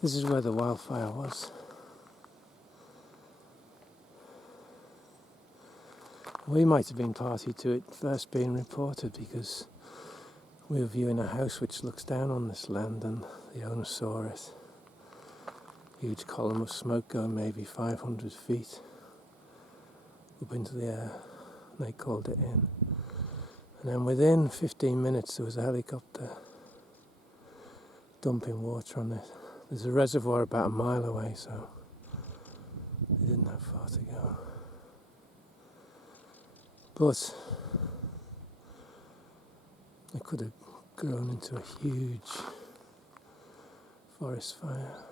This is where the wildfire was. We might have been party to it first being reported because we were viewing a house which looks down on this land and the owner saw it. Huge column of smoke going maybe 500 feet up into the air. They called it in. And then within 15 minutes there was a helicopter dumping water on it. There's a reservoir about a mile away, so they didn't have far to go. But it could have grown into a huge forest fire.